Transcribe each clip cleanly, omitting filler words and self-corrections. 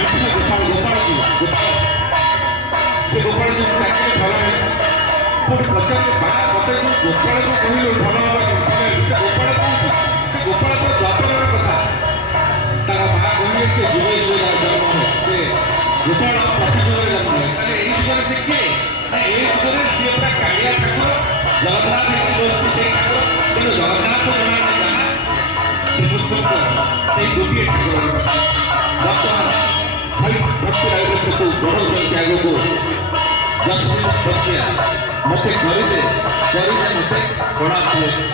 ଆଣିଥିଲେ ଗୋପାଳଜୀ ସେ ଗୋପାଳଜୀ ଚାକିରି ଭଲ ହେଲା ପୁଣି ପଚାରିଲେ ମା ମୋତେ ଯେଉଁ ଗୋପାଳକୁ କହିଲୁ ଭଲ ହେବନି ସେ ଗୋପାଳ କହୁଛି ସେ ଗୋପାଳ ତ ଦ୍ୱାପରର କଥା ତାଙ୍କ ମା କହିଲେ ସେ ଯୁଗେ ଯୁଗେ ଜନ୍ମ ହୁଏ ସେ ଗୋପାଳ ପ୍ରତି ଯୁଗରେ ଜନ୍ମ ହୁଏ ତାହେଲେ ଏଇ ଯୁଗରେ ସେ କିଏ ନା ଏଇ ଯୁଗରେ ସିଏ ପୁରା କାଳିଆ ଠାକୁର ଜଗନ୍ନାଥ ହେଇକି ବସିଛି ସେଇ ଠାକୁର କିନ୍ତୁ ଜଗନ୍ନାଥ ଜଣାଣ ଯାହା ଶ୍ରୀକୃଷ୍ଣଙ୍କ ସେଇ ଗୋଟିଏ ଠାକୁର ବର୍ତ୍ତମାନ ଭକ୍ତି ରାଜକୁ ବଢ଼ଉଛନ୍ତି ଆଗକୁ ଯଶମୀ ବସିଆ ମୋତେ କରିଦେ ମୋତେ କଳା ତୁଳସୀ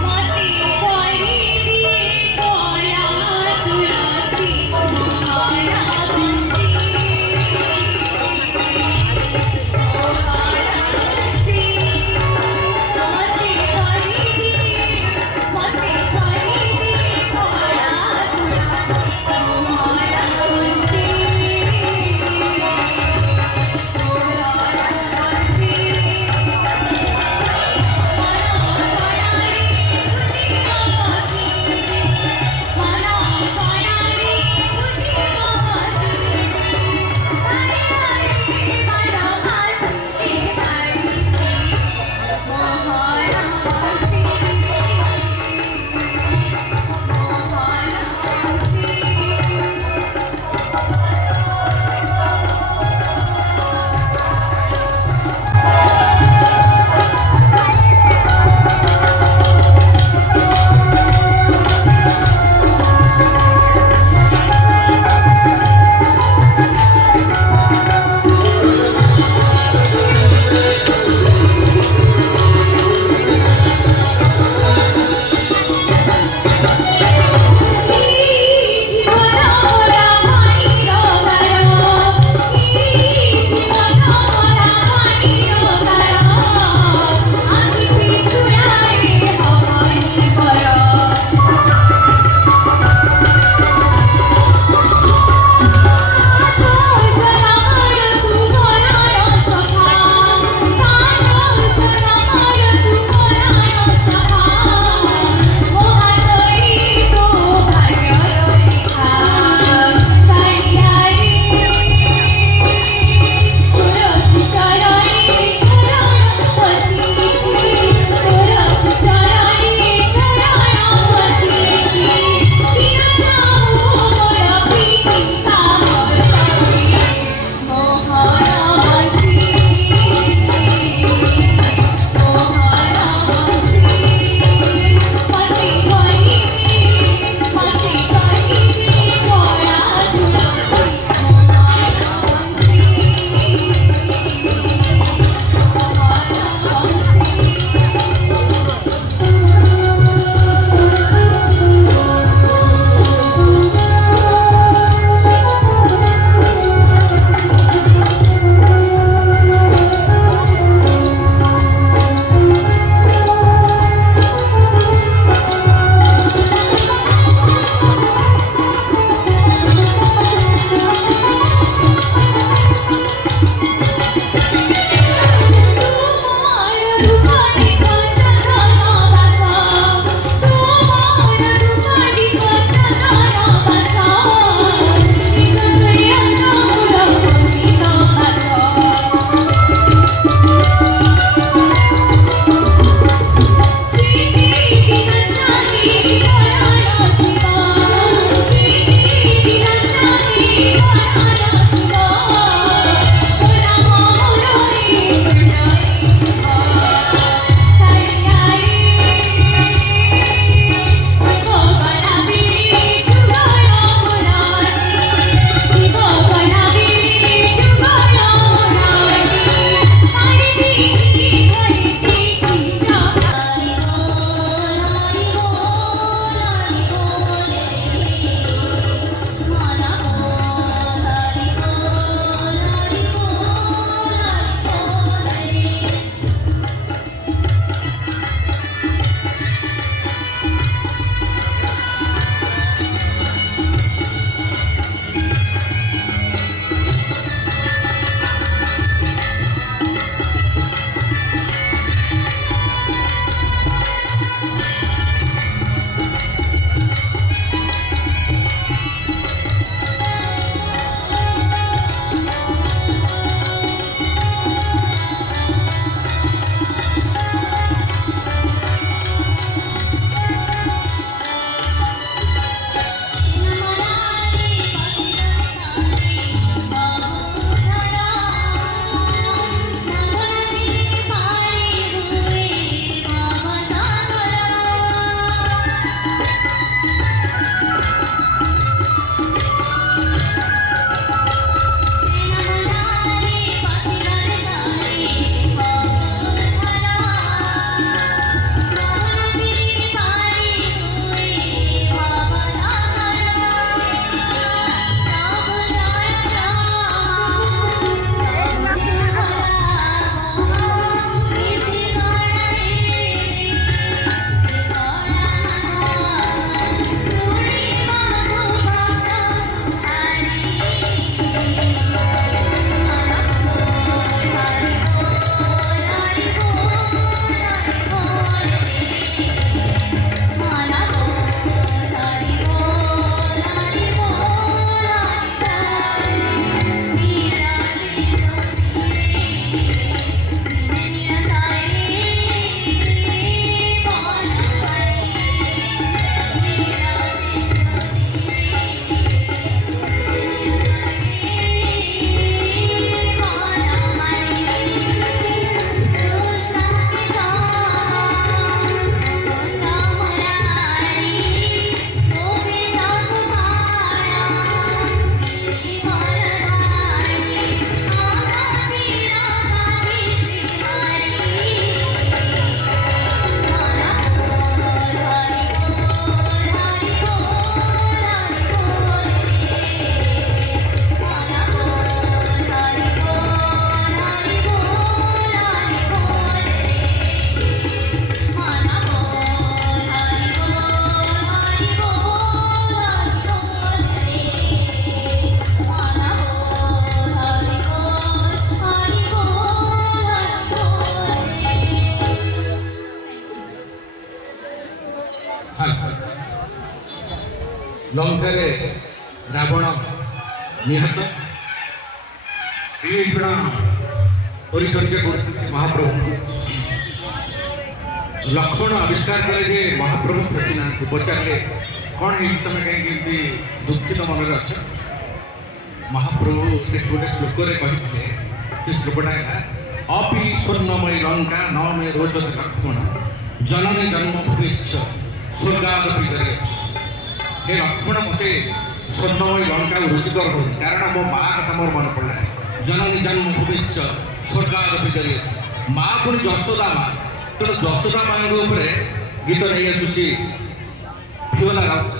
Mati, ଲଙ୍କାରେ ରାବଣ ନିହତ ବିଭୀଷଣ ପରିଚର୍ଯା କରୁଛନ୍ତି ମହାପ୍ରଭୁଙ୍କୁ। ଲକ୍ଷ୍ମଣ ଆବିଷ୍କାର କଲେ ଯେ ମହାପ୍ରଭୁ ଖୁସି ନାହାନ୍ତି। ପଚାରିଲେ କ'ଣ ହେଇଛି, ତମେ କାହିଁକି ଏମିତି ଦୁଃଖିତ ମନରେ ଅଛ? ମହାପ୍ରଭୁ ସେଠି ଗୋଟେ ଶ୍ଲୋକରେ କହିଥିଲେ, ସେ ଶ୍ଲୋକଟା ହେଲା ଅପି ସ୍ୱର୍ଣ୍ଣମୟୀ ଲଙ୍କା ନ ମେ ରୋଚତେ ଲକ୍ଷ୍ମଣ ଜନନୀ ଜନ୍ମଭୂମିଶ୍ଚ ସ୍ୱର୍ଗାଦପି କରିଅଛି। ହେ ଲକ୍ଷ୍ମଣ, ମୋତେ ସ୍ୱର୍ଣ୍ଣମୟୀ ଲଙ୍କା ରୁଚିକର କରୁନି, କାରଣ ମୋ ମା କଥା ମୋର ମନେ ପଡ଼ିଲା। ଜନନୀ ଜନ୍ମଭୂମିଶ୍ଚ ସ୍ୱର୍ଗାଦପି କରିଅଛି। ମା ପୁଣି ଯଶୋଦା ମା, ତେଣୁ ଯଶୋଦା ମାଙ୍କ ଉପରେ ଗୀତ ନେଇ ଆସୁଛି ଫିଓନା ରାଉତ।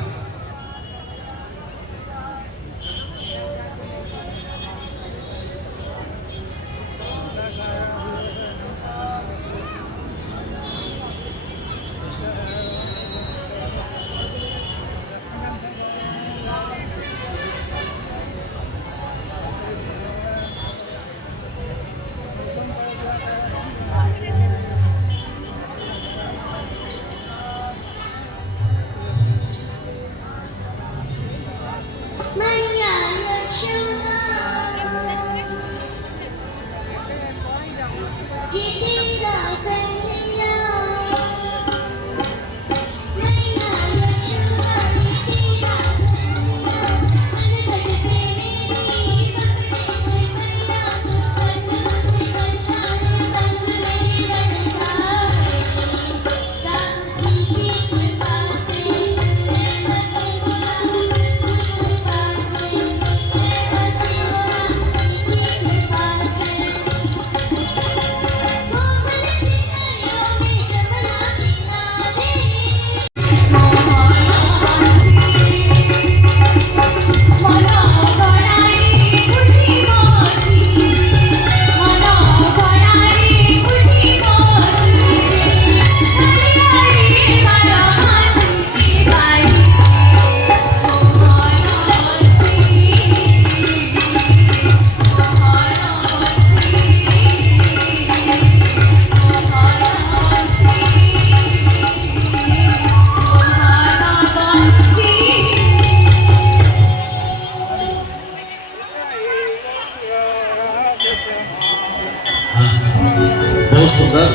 बहुत सुंदर।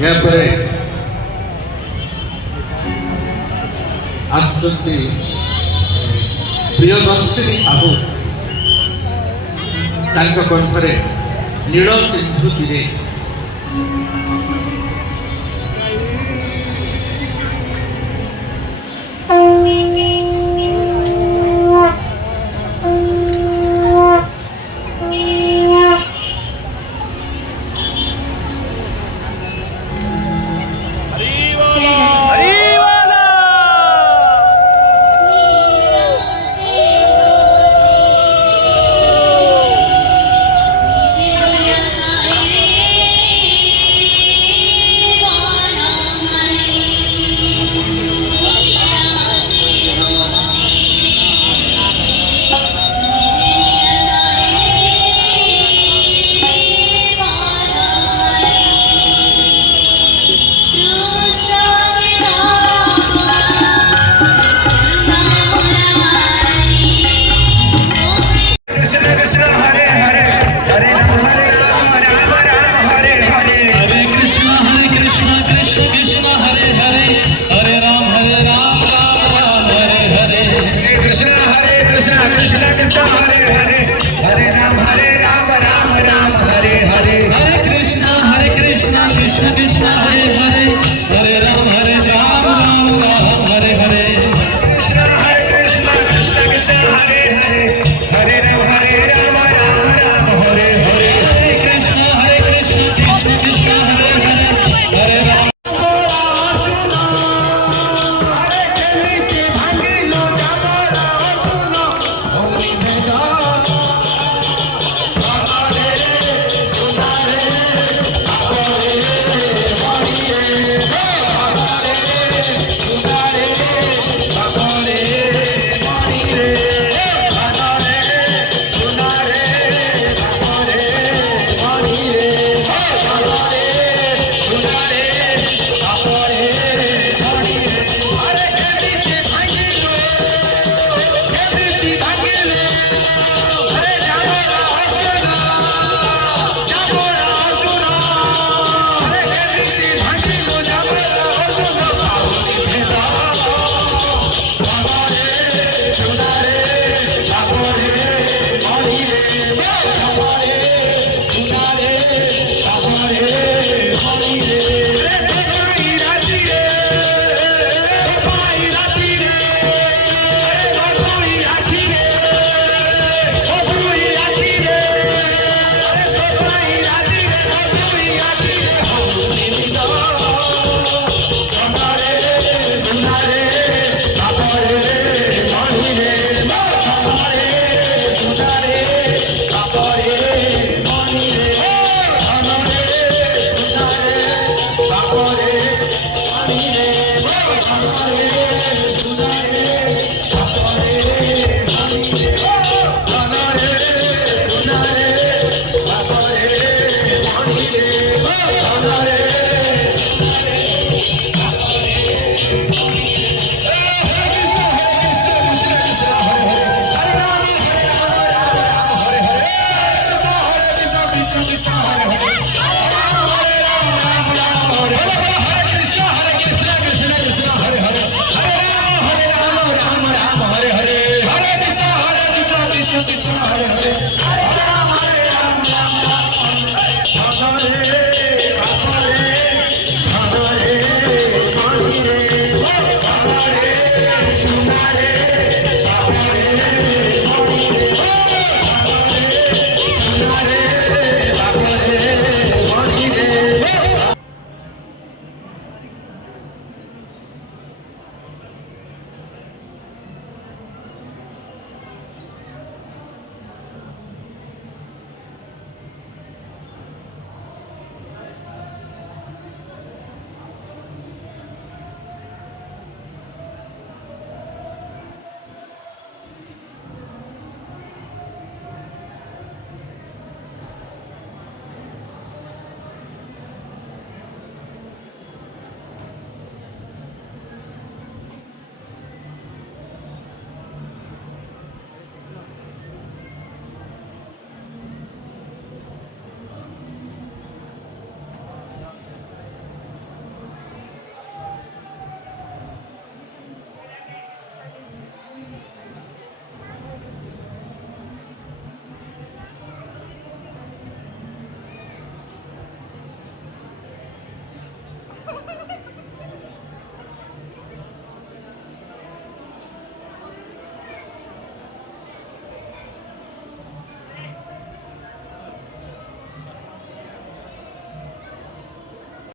यहाँ पर आसुचंती प्रियदर्शिनी साहू, तांका कंठरे नील सिंधु तीरे ଚିତ୍ର ହରେ ହରେ